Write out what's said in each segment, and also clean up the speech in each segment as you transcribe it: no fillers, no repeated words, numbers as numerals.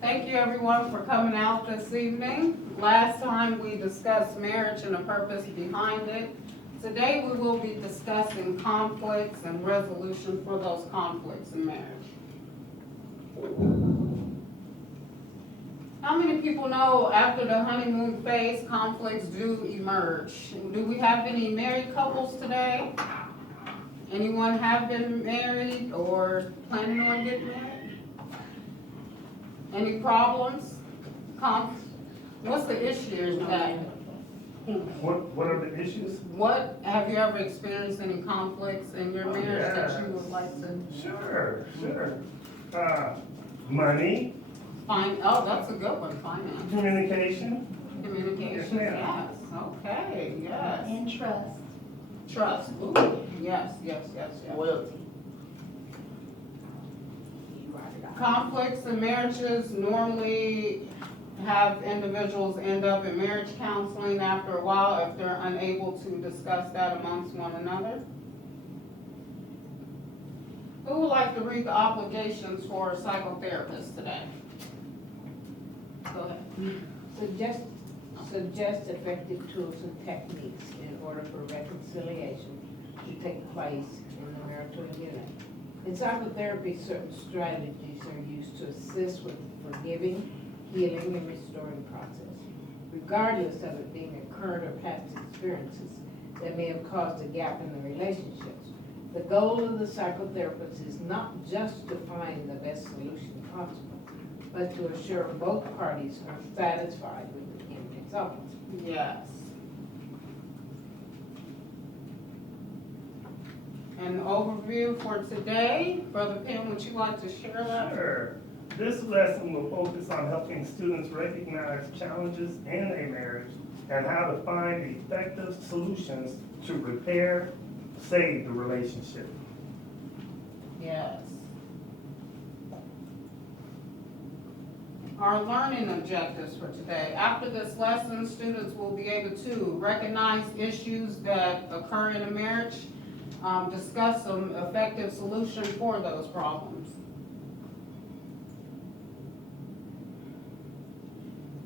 Thank you everyone for coming out this evening. Last time we discussed marriage and the purpose behind it. Today we will be discussing conflicts and resolution for those conflicts in marriage. How many people know after the honeymoon phase, conflicts do emerge? Do we have any married couples today? Anyone have been married or planning on getting married? Any problems? What's the issue that, What are the issues? have you ever experienced any conflicts in your marriage that you would like to Sure. Money, find? Oh, that's a good one, finance. communication. Communication, Yes, yes, ma'am. okay, yes. And trust. Trust, ooh, yes. Loyalty. Conflicts in marriages normally have individuals end up in marriage counseling after a while if they're unable to discuss that amongst one another. Who would like to read the obligations for a psychotherapist today? Go ahead. Suggest effective tools and techniques in order for reconciliation to take place in the marital unit. In psychotherapy, certain strategies are used to assist with the forgiving, healing, and restoring process, regardless of it being a current or past experiences that may have caused a gap in the relationships. The goal of the psychotherapist is not just to find the best solution possible, but to assure both parties are satisfied with the end result. Yes. An overview for today, Brother Pam, would you like to share that? Sure. This lesson will focus on helping students recognize challenges in a marriage and how to find effective solutions to repair, save the relationship. Yes. Our learning objectives for today. After this lesson, students will be able to recognize issues that occur in a marriage, discuss some effective solution for those problems.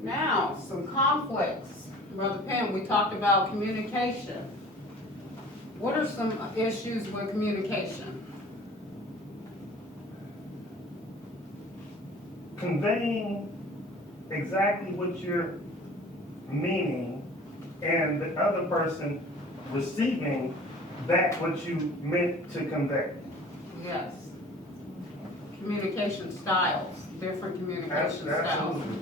Now, some conflicts. Brother Penn, we talked about communication. What are some issues with communication? Conveying exactly what you're meaning and the other person receiving that what you meant to convey. Yes. Communication styles, different communication styles. Absolutely.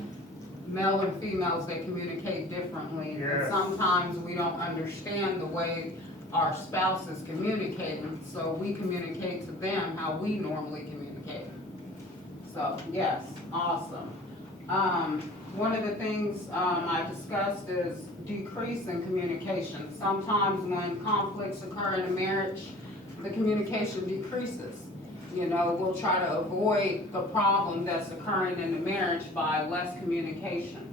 Male and females, they communicate differently. And Yes. sometimes we don't understand the way our spouse is communicating, so we communicate to them how we normally communicate. So, yes, awesome. One of the things I discussed is decrease in communication. Sometimes when conflicts occur in a marriage, the communication decreases. You know, we'll try to avoid the problem that's occurring in the marriage by less communication.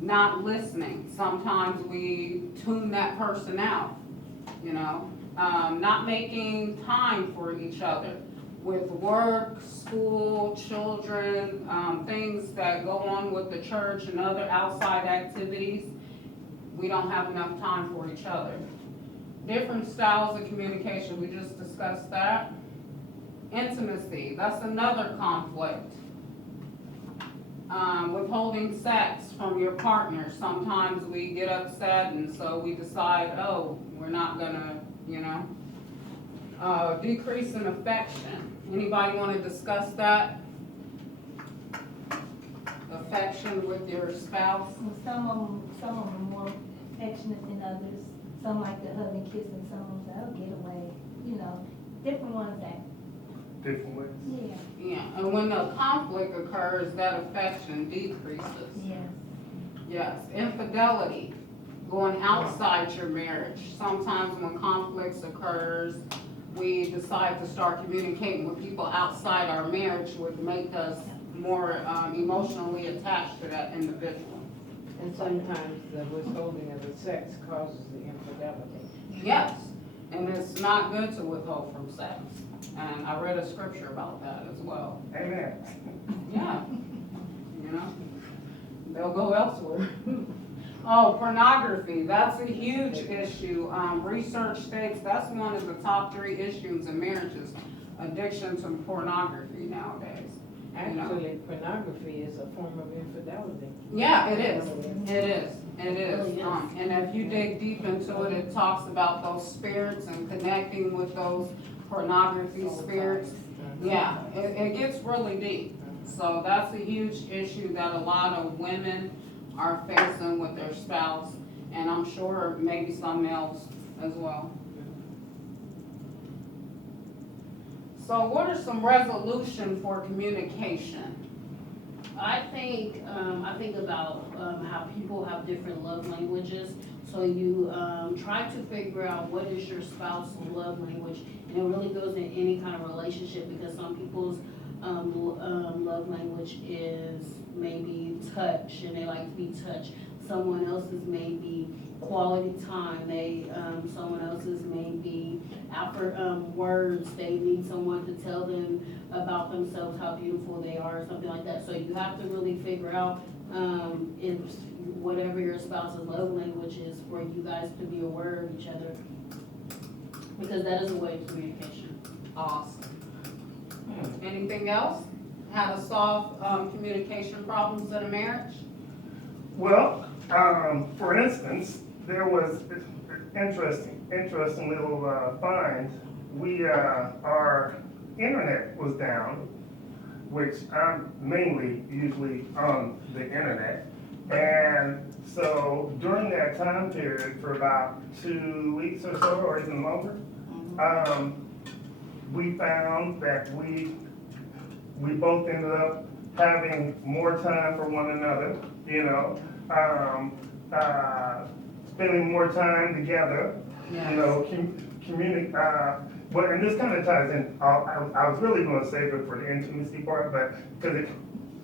Not listening. Sometimes we tune that person out, you know. Not making time for each other. With work, school, children, things that go on with the church and other outside activities, we don't have enough time for each other. Different styles of communication, we just discussed that. Intimacy, that's another conflict. Withholding sex from your partner, sometimes we get upset and so we decide, oh, we're not gonna, you know. Decrease in affection. Anybody want to discuss that? Affection with your spouse? Some of them are more affectionate than others. Some like to hug and kiss, and some of them say, "Oh, get away." You know, different ones that. Different ways. Yeah. Yeah, and when the conflict occurs, that affection decreases. Yes. Yes, infidelity, going outside your marriage. Sometimes when conflicts occurs, we decide to start communicating with people outside our marriage would make us more emotionally attached to that individual. And sometimes the withholding of the sex causes the infidelity. Yes, and it's not good to withhold from sex. And I read a scripture about that as well. Amen. Yeah, they'll go elsewhere. Oh, pornography, that's a huge issue. Research states that's one of the top 3 issues in marriages, addiction to pornography nowadays. You know? Actually, pornography is a form of infidelity. Yeah, it is. It is. It is. And if you dig deep into it, it talks about those spirits and connecting with those pornography spirits. Yeah, it gets really deep. So that's a huge issue that a lot of women are facing with their spouse, and I'm sure maybe some males as well. So what are some resolution for communication? I think about how people have different love languages. So you try to figure out what is your spouse's love language, and it really goes in any kind of relationship, because some people's love language is maybe touch, and they like to be touched. Someone else's may be quality time. Someone else's may be words. They need someone to tell them about themselves, how beautiful they are, or something like that. So you have to really figure out if whatever your spouse's love language is, for you guys to be aware of each other, because that is a way of communication. Awesome. Anything else? How to solve communication problems in a marriage? Well, for instance, there was an interesting little find. Our internet was down, which I'm mainly usually on the internet. And so during that time period, for about 2 weeks or so, or even longer, we found that we both ended up having more time for one another, you know, spending more time together, you know, well, and this kind of ties in, I was really going to save it for the intimacy part, but because it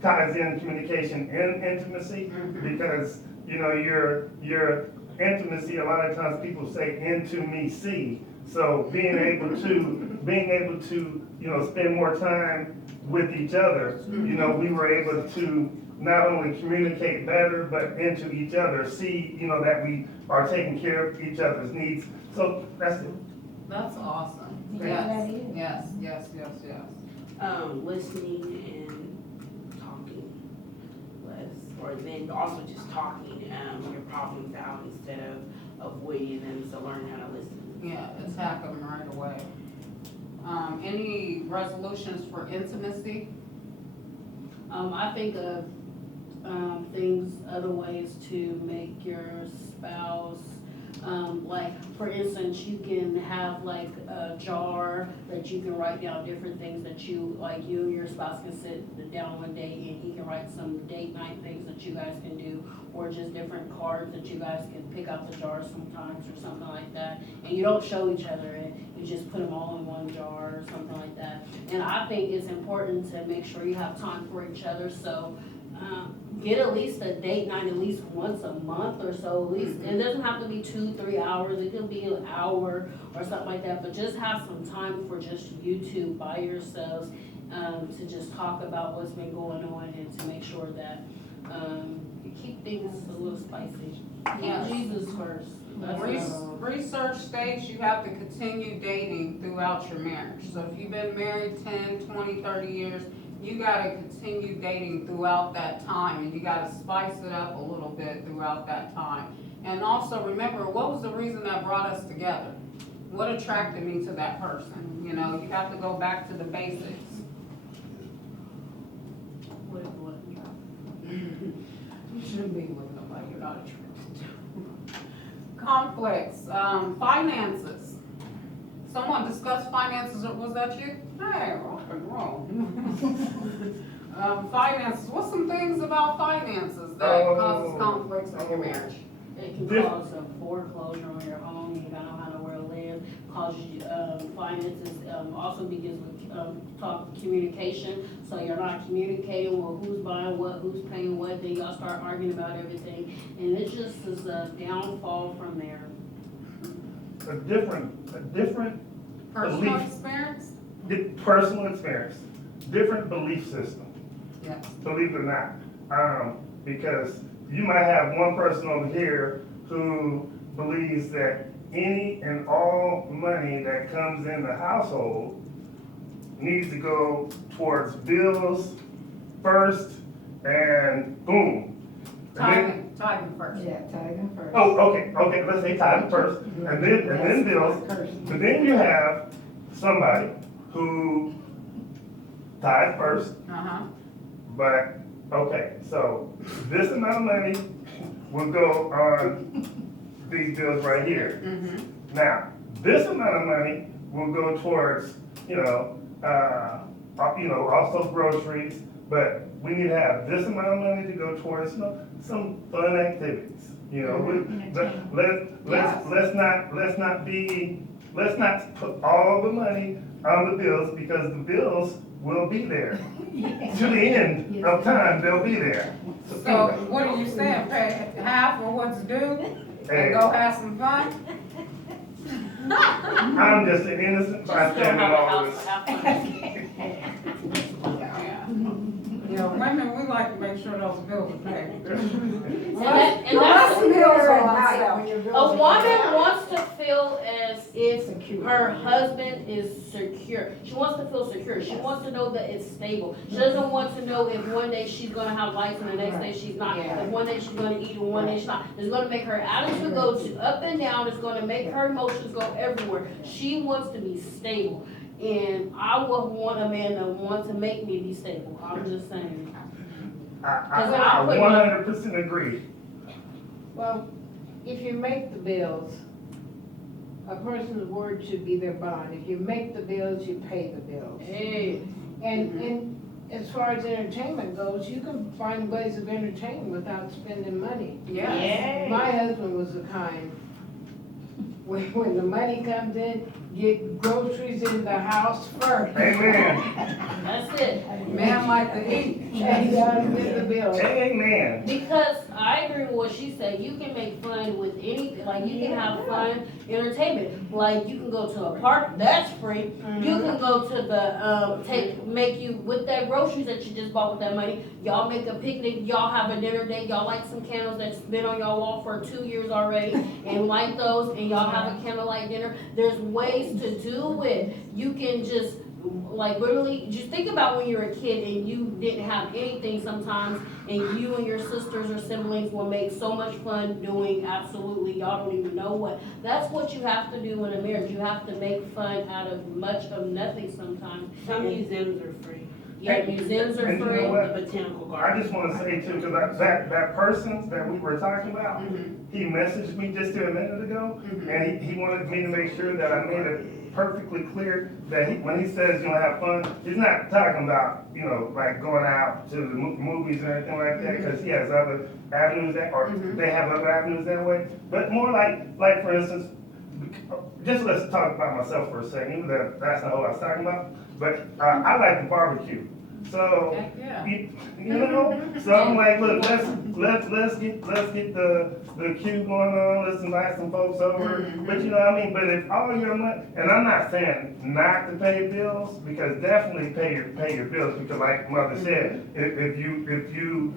ties in communication and intimacy, because, you know, your intimacy, a lot of times people say intimacy. So being able to, you know, spend more time with each other, you know, we were able to not only communicate better, but into each other, see, you know, that we are taking care of each other's needs. So that's it. That's awesome. Yeah, that Yes, is. yes, yes, yes, yes. Listening and talking less, or then also just talking your problems out instead of avoiding them, so learn how to listen. Yeah, attack them right away. Any resolutions for intimacy? I think of other ways to make your spouse, like, for instance, you can have like a jar that you can write down different things that you and your spouse can sit down one day and he can write some date night things that you guys can do, or just different cards that you guys can pick out the jar sometimes or something like that. And you don't show each other it, you just put them all in one jar or something like that. And I think it's important to make sure you have time for each other, so get at least a date night at least once a month or so, at least. It doesn't have to be 2-3 hours, it could be an hour or something like that, but just have some time for just you two by yourselves, to just talk about what's been going on and to make sure that you keep things a little spicy. Yes. Keep Jesus first. That's Research states you have to continue dating throughout your marriage. So if you've been married 10, 20, 30 years, you gotta continue dating throughout that time, and you gotta spice it up a little bit throughout that time. And also remember, what was the reason that brought us together? What attracted me to that person? You know, you have to go back to the basics. You shouldn't be with nobody you're not attracted to. Conflicts, finances. Someone discussed finances, or was that you? Hey, rock and roll. Finances, what's some things about finances that causes conflicts in your marriage? It can cause a foreclosure on your home, you don't know how to where to live, causes you, finances, also begins with, communication. So you're not communicating, well, who's buying what, who's paying what, then y'all start arguing about everything. And it just is a downfall from there. A different Personal belief. experience? Personal experience, different belief system. Yes. Believe it or not. Because you might have one person over here who believes that any and all money that comes in the household needs to go towards bills first, and boom. And then- Tithing first. Yeah, tithing first. Oh, okay, let's say tithe first, and then bills. But then you have somebody who tithe first, Uh-huh. but, okay, so this amount of money will go on these bills right here. Mm-hmm. Now, this amount of money will go towards, also groceries, but we need to have this amount of money to go towards, some fun activities, but let's not put all the money on the bills, because the bills will be there. To the end of time, they'll be there. So what are you saying, pay half of what's due Hey. and go have some fun? I'm just an innocent Just don't bystander in have a all house this. to have fun. Yeah, women, we like to make sure those bills are paid. And that's, a woman wants to feel as if her husband is secure. She wants to feel secure. She wants to know that it's stable. She doesn't want to know if one day she's gonna have lights and the next day she's not. Yeah. If one day she's gonna eat and one day she's not. It's gonna make her attitude go up and down. It's gonna make her emotions go everywhere. She wants to be stable. And I would want a man that wants to make me be stable. I'm just saying. I 100% agree. Well, if you make the bills, a person's word should be their bond. If you make the bills, you pay the bills. Hey. And as far as entertainment goes, you can find ways of entertaining without spending money. Yes. My husband was the kind, when the money comes in, get groceries in the house first. Amen. That's it. Men like to eat. And get the bills. Amen. Because I agree with what she said, you can make fun with anything, like you can have fun entertainment. Like you can go to a park, that's free. You can go to the, make you, with that groceries that you just bought with that money, y'all make a picnic, y'all have a dinner date, y'all light some candles that's been on y'all wall for 2 years already, and light those, and y'all have a candlelight dinner. There's ways to do it. You can just, like literally, just think about when you were a kid and you didn't have anything sometimes, and you and your sisters or siblings will make so much fun doing absolutely, y'all don't even know what. That's what you have to do in a marriage. You have to make fun out of much of nothing sometimes. Some museums are free. Yeah, museums are And you know free. what? The botanical I garden. just want to say too, because that person that we were talking about, he messaged me just a minute ago, and he wanted me to make sure that I made it perfectly clear that when he says have fun, he's not talking about, like going out to the movies or anything like that, because he has other avenues they have other avenues that way, but more like for instance, just let's talk about myself for a second, even though that's not what I was talking about, but I like to barbecue. So, Heck yeah. so I'm like, look, let's get the queue going on, let's invite some folks over. But but if all your money, and I'm not saying not to pay bills, because definitely pay your bills, because like Mother said, if you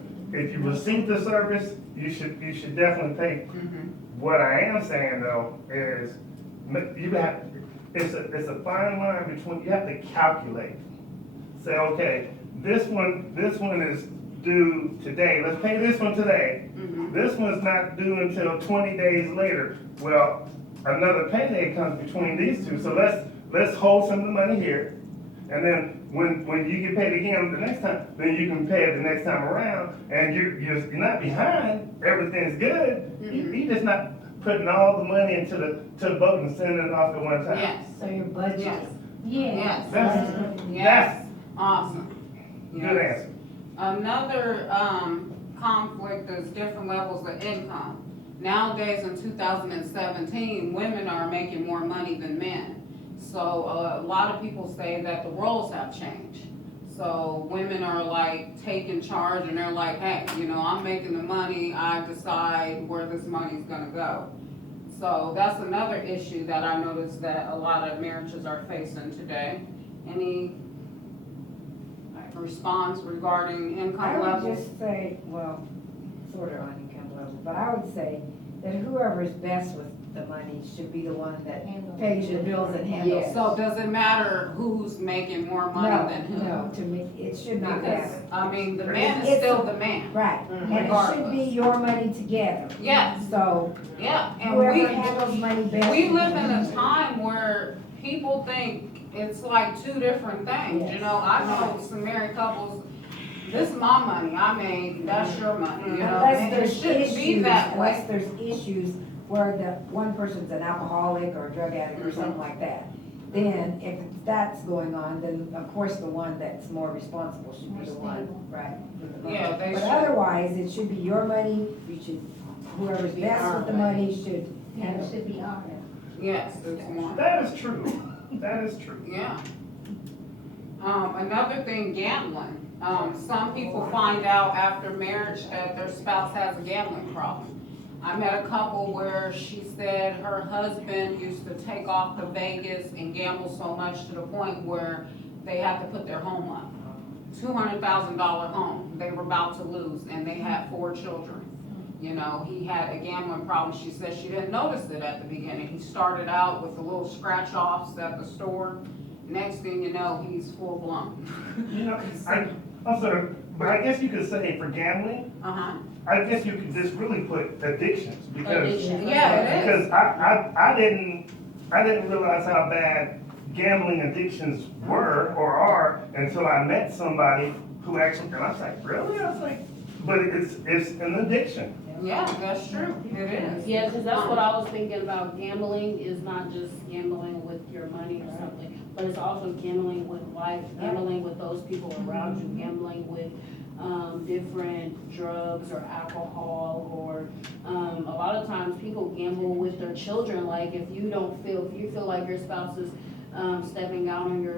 receive the service, you should definitely pay. What I am saying though is it's a fine line between, you have to calculate. Say, okay, this one is due today. Let's pay this one today. This one's not due until 20 days later. Well, another payday comes between these two. So let's hold some of the money here. And then when you get paid again the next time, then you can pay it the next time around. And you're not behind. Everything's good. You're just not putting all the money into the boat and sending it off at one time. Yes, So your budget. yes, Yeah. yes, yes, That's awesome. good Yes. answer. Another conflict is different levels of income. Nowadays in 2017, women are making more money than men. So a lot of people say that the roles have changed. So women are like taking charge and they're like, hey, I'm making the money, I decide where this money's gonna go. So that's another issue that I noticed that a lot of marriages are facing today. Any response regarding I income would levels? just say, well, sort of on income level, but I would say that whoever's best with the money should be the one that Handle. pays your bills and handles. Yes. So does it matter who's making more money No, than who? no, to me, it should not Because, matter. I mean, the man is It's- still the man. Right, and it should Regardless. be your money together. Yes, So yeah, and whoever handles money best. we live in a time where people think it's like two different things, you know, I know some married couples, this is my money, I made, that's your money, you know, Unless and it there's shouldn't be issues, that unless way. there's issues where the one person's an alcoholic or a drug addict or something like that. Then if that's going on, then of course the one that's more responsible should be the More one, stable. right? with the money. Yeah, they But should. otherwise, it should be your money, you should, whoever's best with the money should Yeah, handle it it. should be honored. Yes, it's one. That is true. That is true. Yeah. Another thing, gambling. Some people find out after marriage that their spouse has a gambling problem. I met a couple where she said her husband used to take off to Vegas and gamble so much to the point where they had to put their home up. $200,000 home, they were about to lose, and they had 4 children. You know, he had a gambling problem. She said she didn't notice it at the beginning. He started out with the little scratch-offs at the store. Next thing you know, he's full-blown. You know, I'm sorry, but I guess you could say for gambling, Uh-huh. I guess you could just really put addictions because. Addiction. Yeah, it is. Because I didn't realize how bad gambling addictions were or are until I met somebody who actually, and I was like, really? I was like, but it's an addiction. Yeah, that's true. It is. Yeah, because that's what I was thinking about. Gambling is not just gambling with your money or something, but it's also gambling with life, gambling with those people around you, gambling with different drugs or alcohol, or a lot of times people gamble with their children. Like if you feel like your spouse is stepping out on you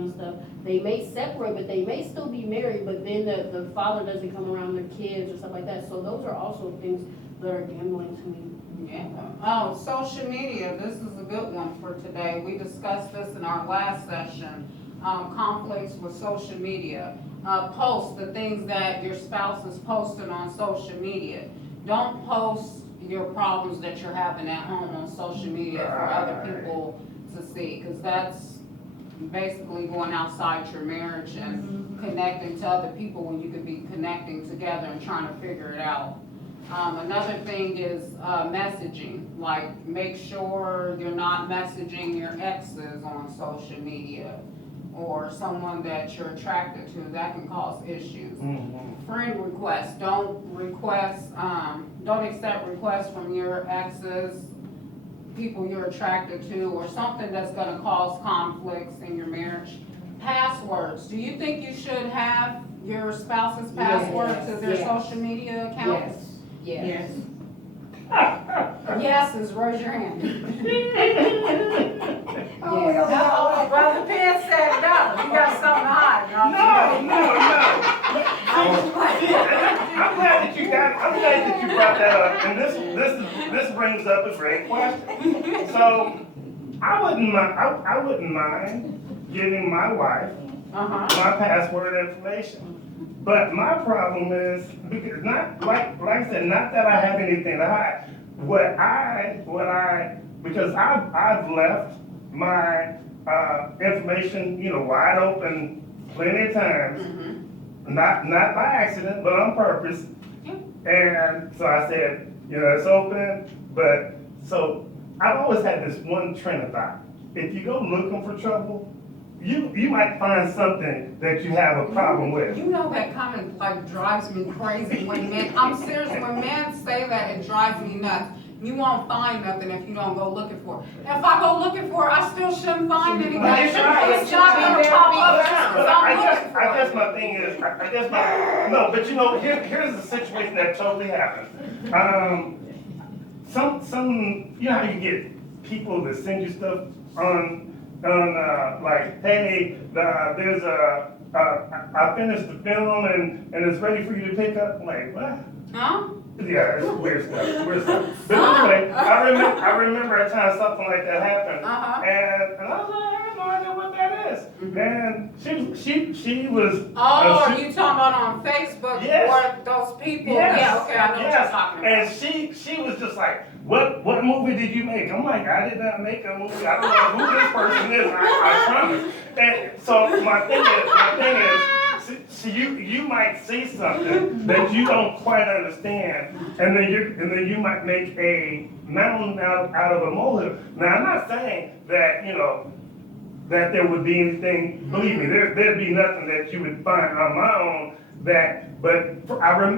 and stuff, they may separate, but they may still be married, but then the father doesn't come around their kids or stuff like that. So those are also things that are gambling to me. Yeah. Oh, social media, this is a good one for today. We discussed this in our last session. Conflicts with social media. Post the things that your spouse is posting on social media. Don't post your problems that you're having at home on social media for other people to see, because that's basically going outside your marriage and connecting to other people when you could be connecting together and trying to figure it out. Another thing is messaging, like make sure you're not messaging your exes on social media or someone that you're attracted to. That can cause issues. Friend requests, don't accept requests from your exes, people you're attracted to, or something that's gonna cause conflicts in your marriage. Passwords, do you think you should have your spouse's password to their yes. social media accounts? Yes. Yeses, raise your hand. Oh, we don't know Oh, what- Brother Penn said no, you got something to hide. I'm glad that you brought that up, and this brings up a great question. So, I wouldn't mind giving my wife Uh-huh. my password information. But my problem is, because not, like I said, not that I have anything to hide. Because I've left my, information, wide open plenty of times. Not by accident, but on purpose. And so I said, it's open, but, so I've always had this one train of thought. If you go looking for trouble, you might find something that you have a problem with. You know that comment like drives me crazy when men, I'm serious, when men say that, it drives me nuts. You won't find nothing if you don't go looking for it. If I go looking for it, I still shouldn't find anything. But it's right. It's not gonna pop up just 'cause But I'm I looking for guess it. my thing is, but here's the situation that totally happened. Some, how you get people to send you stuff on like, hey, there's I finished the film and it's ready for you to pick up. I'm like, what? Huh? Yeah, it's weird stuff. But anyway, I remember a time something like that happened. Uh-huh. And I was like, I have no idea what that yes, and she was. Oh, are she- you talking about on Facebook? Yes. Or those people? Yes, Yeah, okay, I know what yes. you're talking about. And she was just like, what movie did you make? I'm like, I did not make a movie. I don't know who this person is. I promise. And so my thing is, see, you might say something that you don't quite understand, and then you might make a mountain out of a molehill. Now I'm not saying that that there would be anything. Believe me, there'd be nothing that you would find on my own.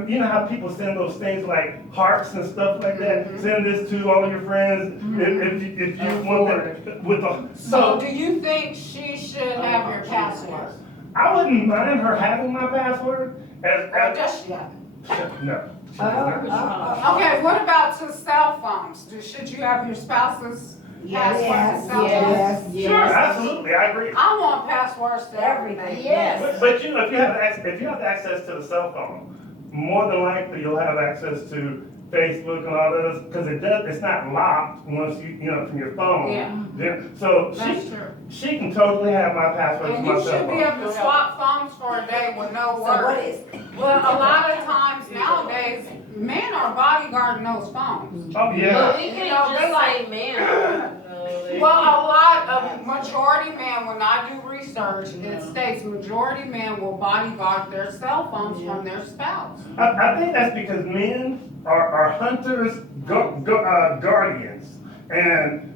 You know how people send those things like hearts and stuff like that? Send this to all your friends if you want that with the. So do you think she should have your password? I wouldn't mind her having my password Or does she have it? no. Okay, what about to cell phones? Should you have your spouse's password to cell phones? Sure, absolutely, I agree. I want passwords to everything. Yes. But if you have access to the cell phone, more than likely you'll have access to Facebook and all this, because it's not locked once from your phone. Yeah. So That's true. she can totally have my password to And my you cell should be phone. able to swap phones for a day with no So what worries. is? But a lot of times nowadays, men are bodyguarding those phones. Oh, But yeah. we You can't know, they just like- say man. Well, a lot of majority men, when I do research, it states majority men will bodyguard their cell phones from their spouse. I think that's because men are hunters, guardians. And,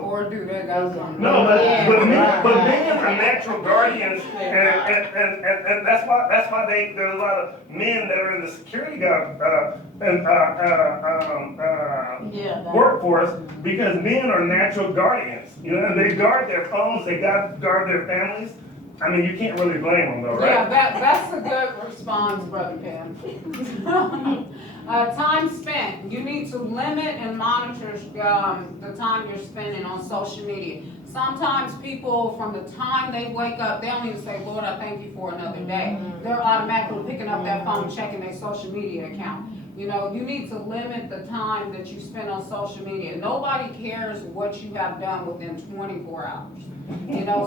Or do they got something? no, Yeah. but men are natural guardians, and that's why there's a lot of men that are in the security guard, workforce, because men are natural guardians, and they guard their phones, they guard their families. I mean, you can't really blame them though, right? Yeah, that's a good response, Brother Ken. Time spent, you need to limit and monitor the time you're spending on social media. Sometimes people, from the time they wake up, they don't even say, Lord, I thank you for another day. They're automatically picking up that phone, checking their social media account. You need to limit the time that you spend on social media. Nobody cares what you have done within 24 hours.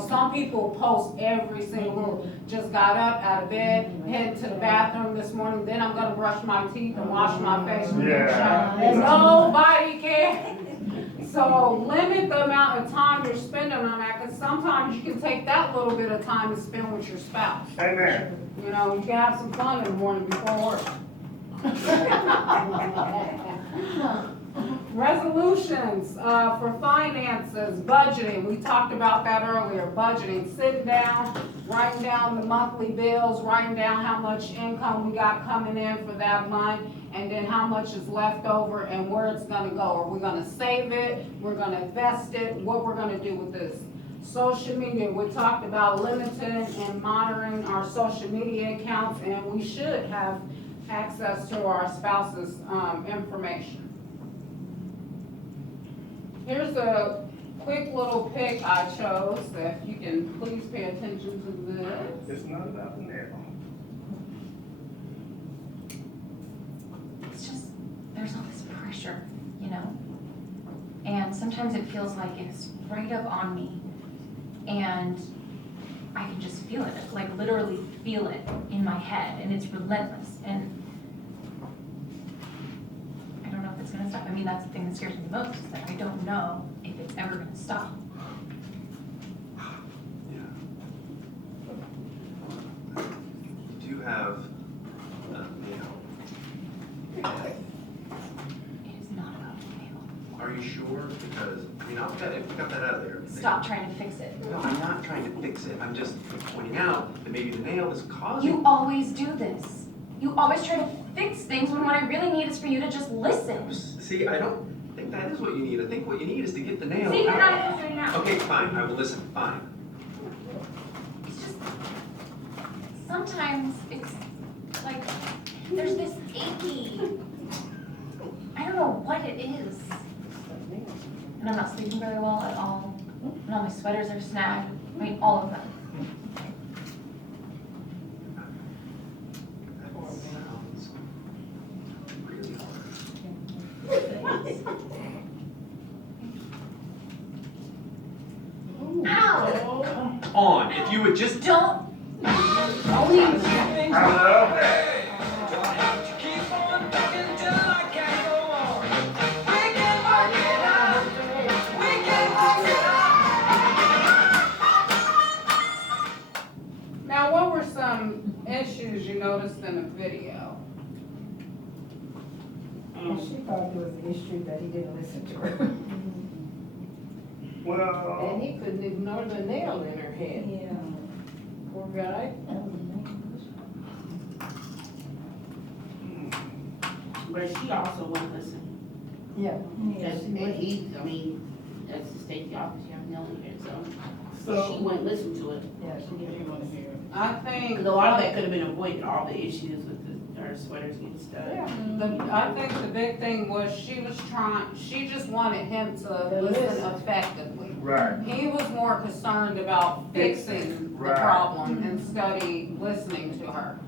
Some people post every single, just got up out of bed, headed to the bathroom this morning, then I'm gonna brush my teeth and wash my face. Yeah. Nobody cares. So limit the amount of time you're spending on that, because sometimes you can take that little bit of time and spend with your spouse. Amen. You can have some fun in the morning before work. Resolutions for finances, budgeting, we talked about that earlier, budgeting, sitting down, writing down the monthly bills, writing down how much income we got coming in for that month, and then how much is left over and where it's gonna go. Are we gonna save it? We're gonna invest it? What we're gonna do with this? Social media, we talked about limiting and monitoring our social media accounts, and we should have access to our spouse's information. Here's a quick little pic I chose, if you can please pay attention to this. It's not about the nail. It's just, there's all this pressure, And sometimes it feels like it's right up on me. And I can just feel it, like literally feel it in my head, and it's relentless. And I don't know if it's gonna stop. I mean, that's the thing that scares me the most, is that I don't know if it's ever gonna stop. You do have, It is not about the mail. are you sure? Because, I've got that out of there. Stop trying to fix it. No, I'm not trying to fix it. I'm just pointing out that maybe the nail is causing. You always do this. You always try to fix things when what I really need is for you to just listen. See, I don't think that is what you need. I think what you need is to get the nail See, you're not out. listening now. Okay, fine, I will listen, fine. It's just, sometimes it's like, there's this achy, I don't know what it is. And I'm not sleeping very well at all. And all my sweaters are snagged. I mean, all of them. That sounds really hard. Ow! Come on, If you would just, Don't, Don't even. I love that. Now, what were some issues you noticed in the video? Well, she thought there was an issue that he didn't listen to her. Well, And he couldn't ignore the nail in her head. Yeah. Poor guy. But she also won't listen. Yeah. And he, I mean, that's the state office, you have no one here, so she so, wouldn't listen to it. Yeah, she didn't want to hear it. I think. Because a lot of that could have been avoided, all the issues with our sweaters getting stuck. I think the big thing was she just wanted him to listen effectively. right, He was more concerned about fixing the Right. problem and study listening to her.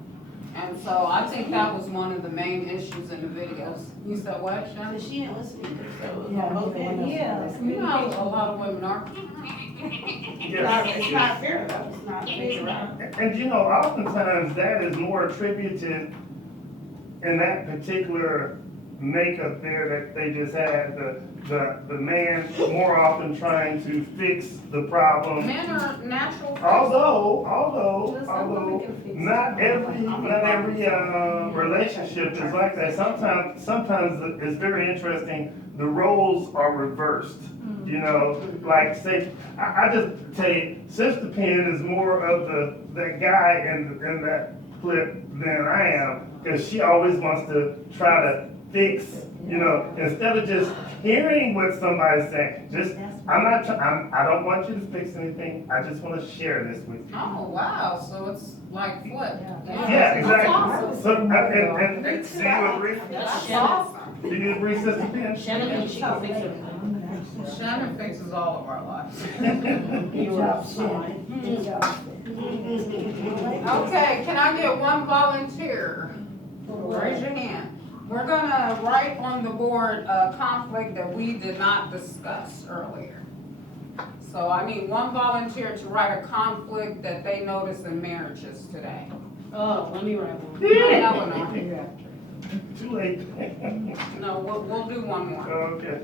And so I think that was one of the main issues in the videos. You said what, So Shannon? she didn't listen either, so. Yeah, both neither one ends. of Yeah. them You know, a lot of women are. yes. It's not fair though, it's not fair. And you know, oftentimes that is more attributed in that particular makeup there that they just had, the man more often trying to fix the problem. Men are natural. Although, Someone can fix it. not every relationship is like that. Sometimes it's very interesting, the roles are reversed. You know, like say, I just tell you, Sister Penn is more of that guy in that clip than I am, because she always wants to try to fix, you know, instead of just hearing what somebody's saying. I don't want you to fix anything, I just want to share this with you. Oh, wow, so it's like flip. Yeah, That's exactly. awesome. So, and do you agree? That's awesome. Do you agree, Sister Penn? Shannon thinks she can fix everything. Shannon fixes all of our lives. Good job, Shannon. Good job. Okay, can I get one volunteer? Raise your hand. We're gonna write on the board a conflict that we did not discuss earlier. So I need one volunteer to write a conflict that they notice in marriages today. Oh, let me write one. Eleanor, Too late. no, we'll do one more. Okay.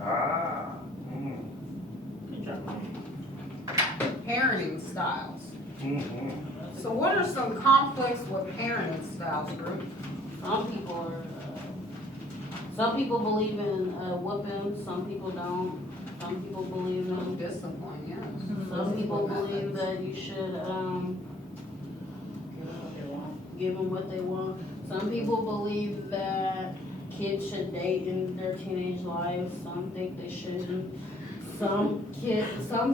Ah. Good job. Parenting styles. Mm-hmm. So what are some conflicts with parenting styles, group? Some people are, some people believe in whooping, some people don't. Some people believe in, Discipline, yes. some people believe that you should, give them what they want. Some people believe that kids should date in their teenage lives, some think they shouldn't. Some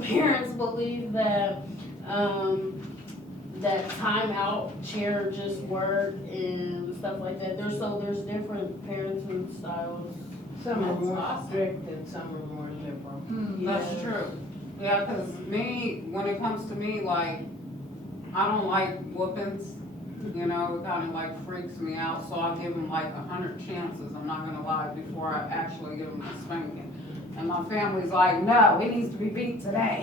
parents believe that, that timeout chair just work and stuff like that. There's different parenting styles. Some are more Awesome. strict and some are more liberal. That's Yeah. true. Yeah, cause me, when it comes to me, like, I don't like whoopings, you know, it kinda like freaks me out, so I give them like 100 chances, I'm not gonna lie, before I actually give them a spanking. And my family's like, no, it needs to be beat today.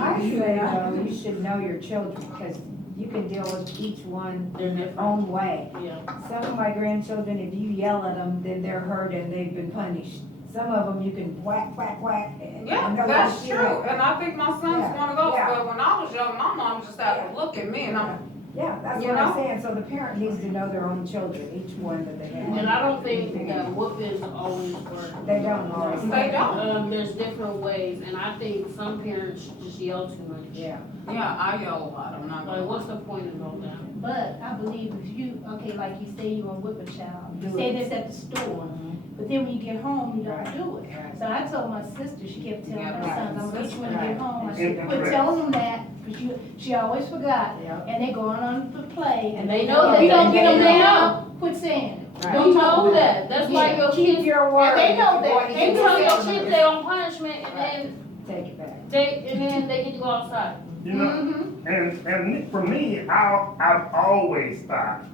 I say, you should know your children, because you can deal with each one They're in their different. own way. Yeah. Some of my grandchildren, if you yell at them, then they're hurt and they've been punished. Some of them, you can whack, whack, whack. and Yeah, they'll that's like you. true, and I think my son's Yeah, one of those, yeah. but when I was young, my mom just had to look at me and I'm, Yeah, that's You what I'm know? saying, so the parent needs to know their own children, each one that they have. And I don't think that whoopings always work. They don't always. They don't. There's different ways, and I think some parents just yell too much. Yeah. yeah, I yell a lot, I'm not gonna Like, lie. what's the point of all that? But I believe if you, okay, like you say you want to whip a child, you Do say it. this at the store, but then when you get home, you Right. don't do it. Right. So I told my sister, she kept telling Yeah, her right. sons, I'm gonna get you when you get Right. home. I And said, she- quit telling them that, because she always forgot. Yeah. And they going on to play, And they know if that you don't they get them know. now, quit saying it. Right. Don't You talk know about that, that's why Yeah. your Keep kids, your word. they know if you that. want to they keep tell it your safe. kids they on punishment, and then Take it back. they get to go outside. You know, and for me, I've always thought,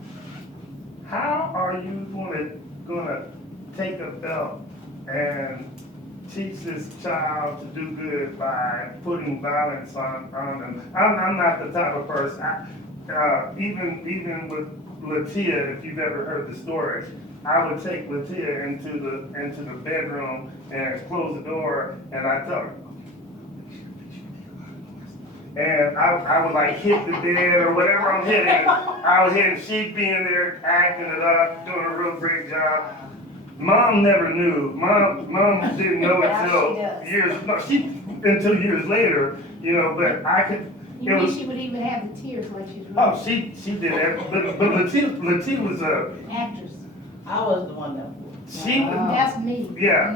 how are you gonna take a belt and teach this child to do good by putting violence on them? I'm not the type of person, even with Latia, if you've ever heard the story, I would take Latia into the bedroom and close the door, and I tell her, and I would like hit the bed or whatever I'm hitting. I would hit, and she'd be in there acting it up, doing a real great job. Mom never knew. Mom didn't know Now until she does. years. No, until years later. You know, but I could. You It mean was. she would even have the tears like she's Oh, really she did that. But Latia was a. actress? I was the one that. She was. That's me. Yeah,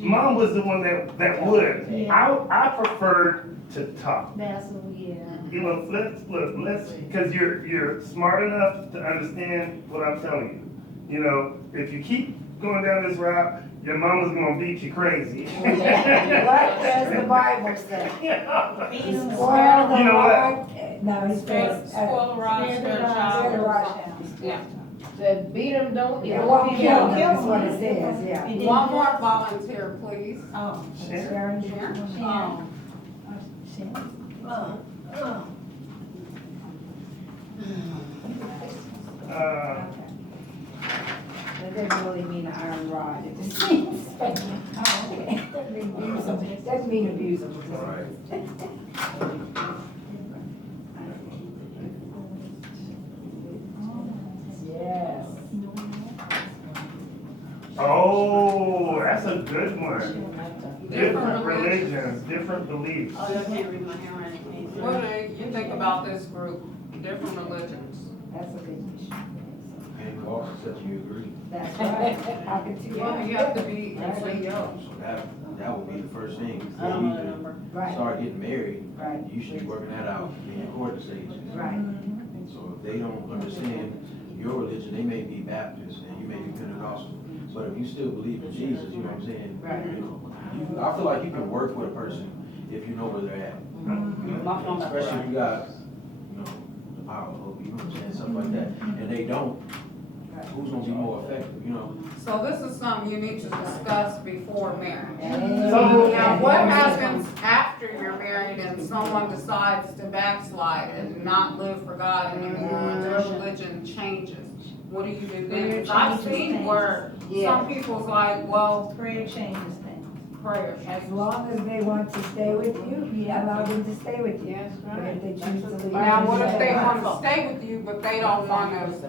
mom was the one that would. Yeah. I preferred to talk. That's, yeah. You know, let's, because you're smart enough to understand what I'm telling you. You know, if you keep going down this route, your mama's gonna beat you crazy. What does the Bible say? Being Spoil the You know what? rod, no, he says, Spoil the rod, Spare the spare the rod, spare the child. rod. Yeah. Said beat them, don't. It won't kill them, that's what it says, yeah. One more volunteer, please. Oh, Sharon? Sharon? Oh. That doesn't really mean an iron rod, it just means spanking. Oh, okay. Doesn't mean abuse them, doesn't mean abuse them. Yes. Oh, that's a good one. Different Different religions. religions, different beliefs. Oh, I can't read my handwriting. What do you think about this group? Different religions. That's a big issue. And also said you agree. That's right. I can see Well, that. you have to be, So that would be the first thing. I don't know the number. Right, Start getting married, right, you should be working that out in your court stages. right. So if they don't understand your religion, they may be Baptist and you may be Pentecostal. But if you still believe in Jesus, you know what I'm saying? Right. I feel like you can work with a person if you know where they're at. Especially if you got, you know, the power of, you know what I'm saying, stuff like that. And they don't, who's gonna be more effective, you know? So this is something you need to discuss before marriage. So- Now, what happens after you're married and someone decides to backslide and not live for God anymore, and their religion changes? What do you do then? 'Cause I've seen where some people's like, well, prayer changes things. prayer. As long as they want to stay with you, allow them to stay with you. Yes, But right. if they choose to leave. Now, what if they want to stay with you, but they don't want to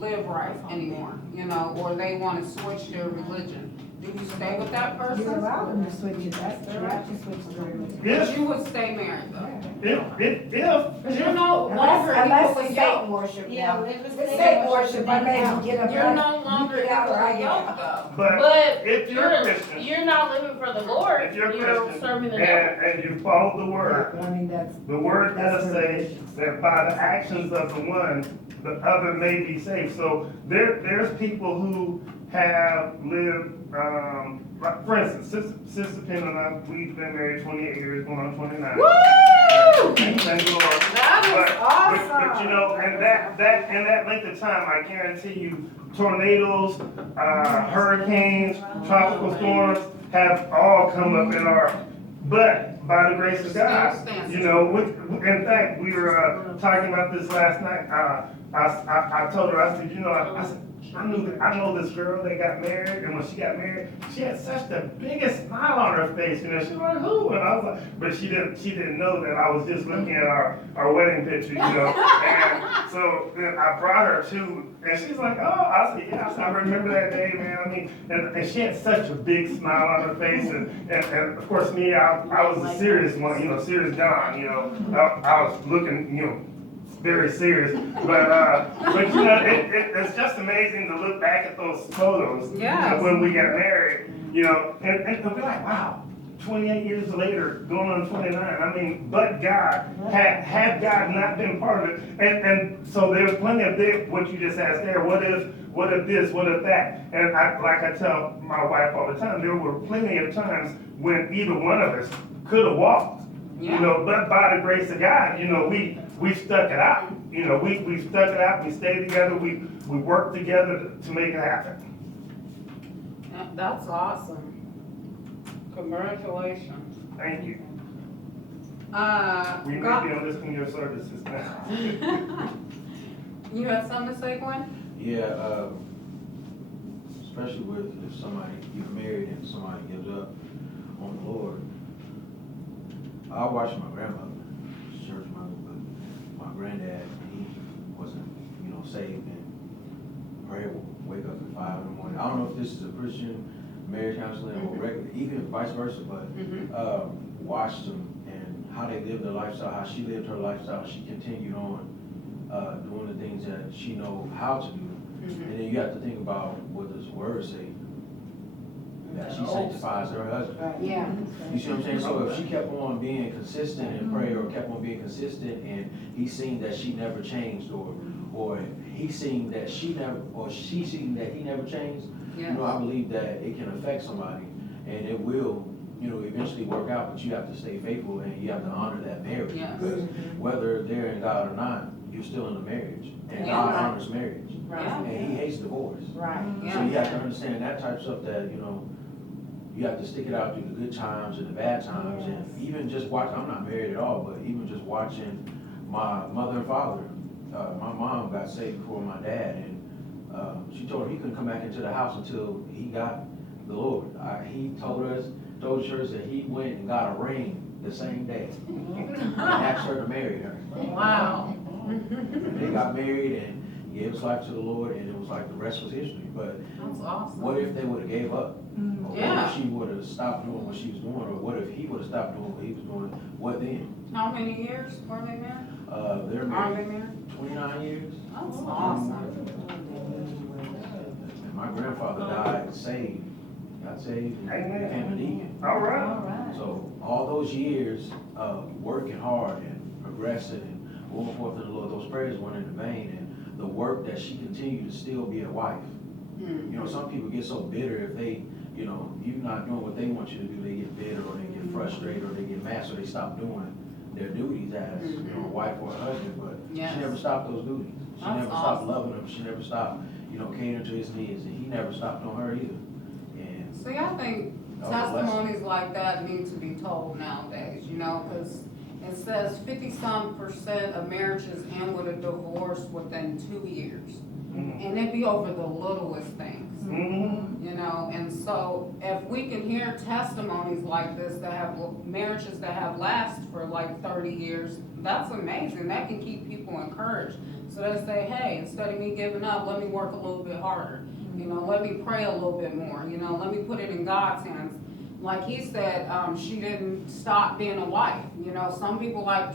live right anymore, you know, or they want to switch their religion? Do you stay with that You person? allow them to switch it, that's their right to switch their religion. But you would stay married though. If Because you're no longer Unless equally it's yoked. Satan worship Yeah, now. if it's It's Satan worship, I may get up. You're no longer You get out or I equally get out. yoked though. but But if you're a Christian, you're not living for the Lord, if you're a you're Christian serving the devil. and you follow the word, I mean, that's. the word that's does their say religion. that by the actions of the one, the other may be saved. So there's people who have lived, like, for instance, Sister Penn and I, we've been married 28 years, going on 29. Woo! Thank the Lord. That is But you know, and that length of time, I guarantee you, tornadoes, hurricanes, tropical storms have all come up in our, but by the grace of God, you know, in fact, we were talking about this last night. I told her, I said, you know, I said, I know this girl, they got married, and when she got married, she had such the biggest smile on her face, you know, she was like, who? And I was like, but she didn't know that I was just looking at our wedding picture, you know, and so then I brought her to, and she's like, oh, I said, yeah, I remember that day, man, I mean, and she had such a big smile on her face, and of course me, I was a serious one, you know, serious Don, you know, I was looking, you know, very serious, but you know, it's just amazing to look back at those photos Yes. when we got married, you know, and be like, wow, 28 years later, going on 29. I mean, but God, had God not been part of it, and so there's plenty of this, what you just asked there. What if this? What if that? And I tell my wife all the time, there were plenty of times when either one of us could have walked. Yeah. You know, but by the grace of God, you know, we stuck it out. you know, we stuck it out, we stayed together, we worked together to make it happen. That's awesome. Congratulations. Thank you. We may be God, enlisting your services now. you have something to say, Gwen? Yeah, especially with, if somebody, you're married and somebody gives up on the Lord. I watched my grandmother, church mother, but my granddad, he wasn't, you know, saved, and prayer will wake up at 5 in the morning. I don't know if this is a Christian marriage counseling or regular, even vice versa, but, watched them and how they lived their lifestyle, how she lived her lifestyle, she continued on, doing the things that she know how to do. And then you have to think about what does the word say, that she sanctifies her husband. Yeah. You see what I'm saying? So if she kept on being consistent in prayer, or kept on being consistent, and he seen that she never changed, or he seen that she never, or she seen that he never changed, you know, I believe that it can affect somebody, and it will, you know, eventually work out, but you have to stay faithful, and you have to honor that marriage. Yes. Because whether they're in God or not, you're still in a marriage, and Yeah. God honors marriage, Yeah. and he hates divorce. Right. So you have to understand that type of stuff, that, you know, you have to stick it out through the good times and the bad times, and even just watch, I'm not married at all, but even just watching my mother and father. My mom got saved before my dad, and she told him he couldn't come back into the house until he got the Lord. He told the church that he went and got a ring the same day and asked her to marry her. Wow. And they got married, and he gave his life to the Lord, and it was like the rest was history. But That's awesome. what if they would have gave up? Or Yeah. what if she would have stopped doing what she was doing? Or what if he would have stopped doing what he was doing? What then? How many years were they married? They're Are married they married? 29 years. That's awesome. And my grandfather died saved, got saved, and Amen. became a deacon. All right. All right. So all those years of working hard and progressing and going forth in the Lord, those prayers weren't in vain. And the work that she continued to still be a wife. Hmm. You know, some people get so bitter if they, you know, you're not doing what they want you to do, they get bitter, or they get frustrated, or they get mad, so they stop doing their duties as, you know, a wife or a husband. But Yes. she never stopped those duties. She That's never stopped awesome. loving him. She never stopped, you know, catering to his needs, and he never stopped on her either. And See, I think that was a lesson. testimonies like that need to be told nowadays, you know, because it says 50-some% of marriages end with a divorce within 2 years. And it be over the littlest things, Mm-hmm. you know, and so if we can hear testimonies like this that have marriages that have lasted for like 30 years, that's amazing. That can keep people encouraged. So they say, hey, instead of me giving up, let me work a little bit harder. You know, let me pray a little bit more, you know, let me put it in God's hands. Like he said, she didn't stop being a wife. You know, some people like,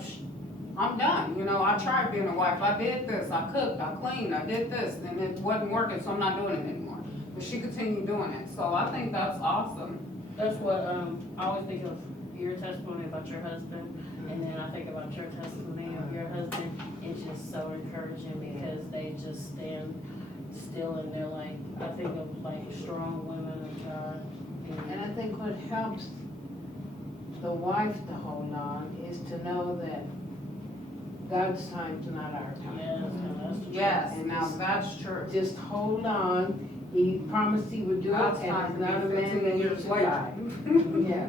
I'm done, you know, I tried being a wife, I did this, I cooked, I cleaned, I did this, and it wasn't working, so I'm not doing it anymore. But she continued doing it, so I think that's awesome. That's what, I always think of your testimony about your husband, and then I think about your testimony of your husband. It's just so encouraging because they just stand still and they're like, I think of like strong women of God. And I think what helps the wife to hold on is to know that God's time's not our time. Yes, and that's the truth. Yes, And now just- that's true. Just hold on. He promised he would do it, God's and time it's not a could be man 15 that years needs to later. die. Yeah.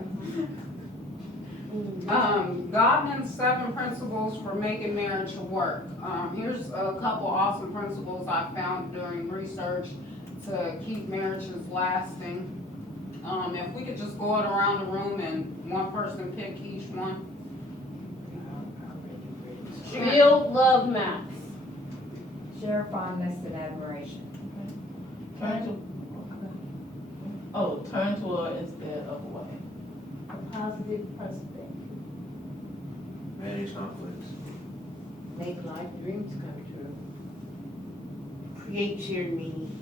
Gottman's 7 principles for making marriage work. Here's a couple awesome principles I found during research to keep marriages lasting. If we could just go it around the room and one person pick each one. Real love maps. Share fondness and admiration. Turn to, turn toward instead of away. A positive perspective. manage conflicts. Make life dreams come true. Create shared meaning.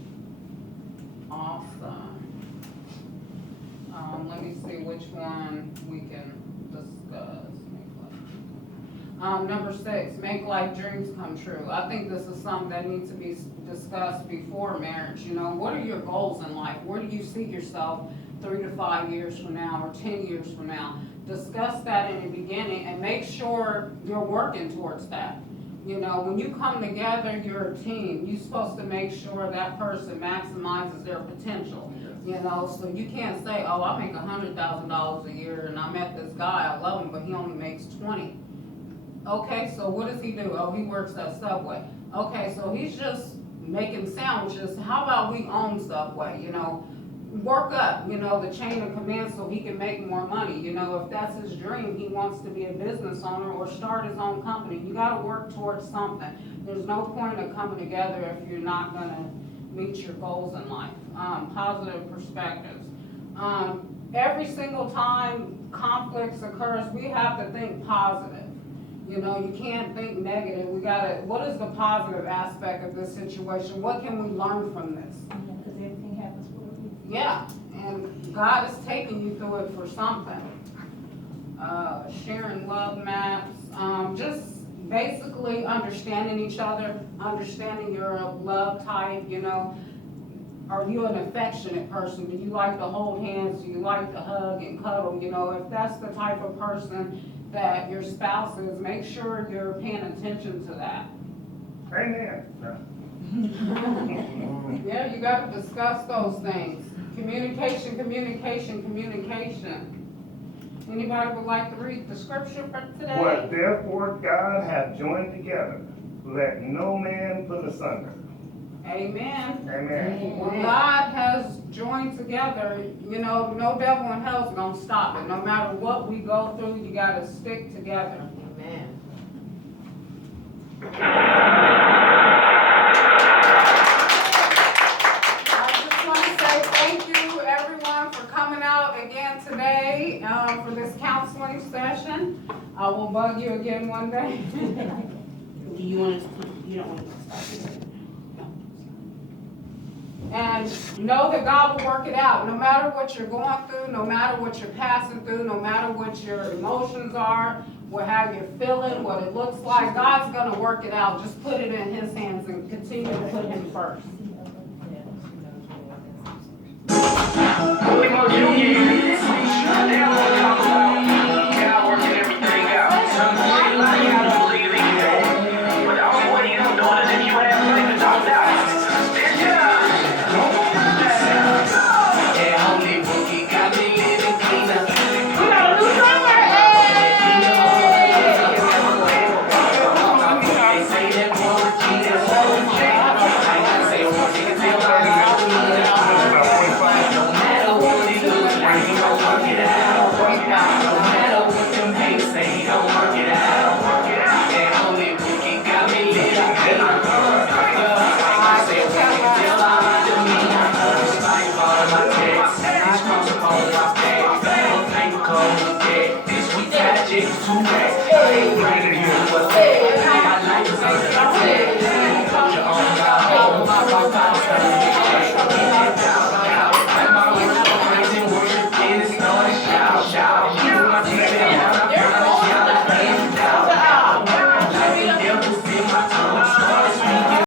Awesome. Let me see which one we can discuss. Number 6, make life dreams come true. I think this is something that needs to be discussed before marriage. You know, what are your goals in life? Where do you see yourself 3 to 5 years from now or 10 years from now? Discuss that in the beginning and make sure you're working towards that. You know, when you come together, you're a team. You're supposed to make sure that person maximizes their potential. You know, so you can't say, oh, I make $100,000 a year and I met this guy, I love him, but he only makes 20. Okay, so what does he do? Oh, he works at Subway. Okay, so he's just making sandwiches. How about we own Subway, you know? Work up, you know, the chain of command so he can make more money. You know, if that's his dream, he wants to be a business owner or start his own company. You gotta work towards something. There's no point of coming together if you're not gonna meet your goals in life. Positive perspectives. Every single time conflicts occurs, we have to think positive. You know, you can't think negative. We gotta, what is the positive aspect of this situation? What can we learn from this? Because everything happens for a reason. Yeah, and God is taking you through it for something. Sharing love maps, just basically understanding each other, understanding your love type, you know. Are you an affectionate person? Do you like to hold hands? Do you like to hug and cuddle? You know, if that's the type of person that your spouse is, make sure you're paying attention to that. Amen. Yeah, you gotta discuss those things. Communication, communication, communication. Anybody would like to read the scripture for today? What therefore God hath joined together, let no man put asunder. Amen. Amen. What God has joined together, you know, no devil in hell's gonna stop it. No matter what we go through, you gotta stick together. Amen. I just want to say thank you, everyone, for coming out again today for this counseling session. I will bug you again one day. Do you want to, you don't want to stop it? And know that God will work it out. No matter what you're going through, no matter what you're passing through, no matter what your emotions are, how you're feeling, what it looks like, God's going to work it out. Just put it in His hands and continue to put Him first. Holy Ghost Junior, they don't want to talk about God working everything out. You gotta believe in it. But the only way you're doing it is if you have faith and don't doubt it. This week's magic, 2 days.